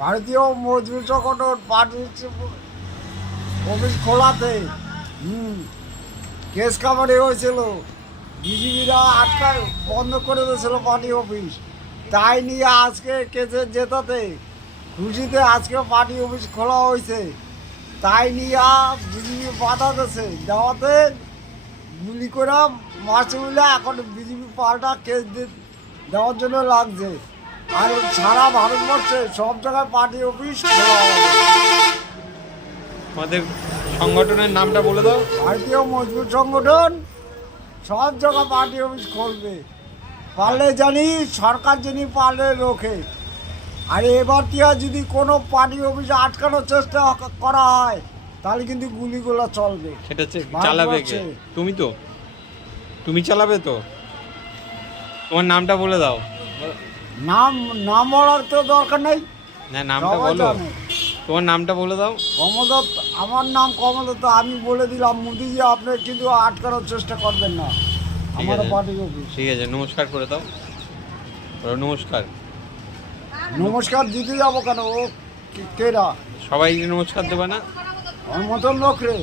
ভারতীয় মজদুর সংগঠন party office খোলাতে কেস কামারি হয়েছিল, বিজিবিরা আটকায় বন্ধ করে দিয়েছিল পার্টি অফিস। তাই নিয়ে আজকে কেসে জেতাতে খুশিতে আজকে পার্টি অফিস খোলা হয়েছে। তাই নিয়ে বিজিবি বাধা দিয়েছে, দেওয়াতে গুলি করে মারছে বলে এখন বিজিবি পাল্টা কেস দেওয়ার জন্য লাগছে। আর সারা ভারতবর্ষে সব জায়গায় পার্টি অফিস খোলা হবে। আমাদের সংগঠনের নামটা বলে দাও। ভারতীয় মজদুর সংগঠন সব জায়গায় পার্টি অফিস খুলবে, পারলে জানি সরকার যিনি পারলে রোখে। আর এবার টিয়া যদি কোনো পার্টি অফিস আটকানোর চেষ্টা করা হয় তাহলে কিন্তু গুলিগুলো চলবে। সেটা হচ্ছে চালাবে কে? তুমি তো, তুমি চালাবে তো। তোমার নামটা বলে দাও। নাম নাম বলার তো দরকার নেই, না, নামটা সবাই বলো। জানে। তোমার নামটা বলে দাও। কমলদত্ত, আমার নাম কমলদত্ত। আমি বলে দিলাম মোদিজি আপনি কিন্তু আটকানোর চেষ্টা করবেন না আমার আছে। Party office. ঠিক আছে, নমস্কার করে দাও। বলো নমস্কার। নমস্কার দিতে যাবো কেন? ও কেরা সবাই নমস্কার দেবে না? আমার মতন লোক রে।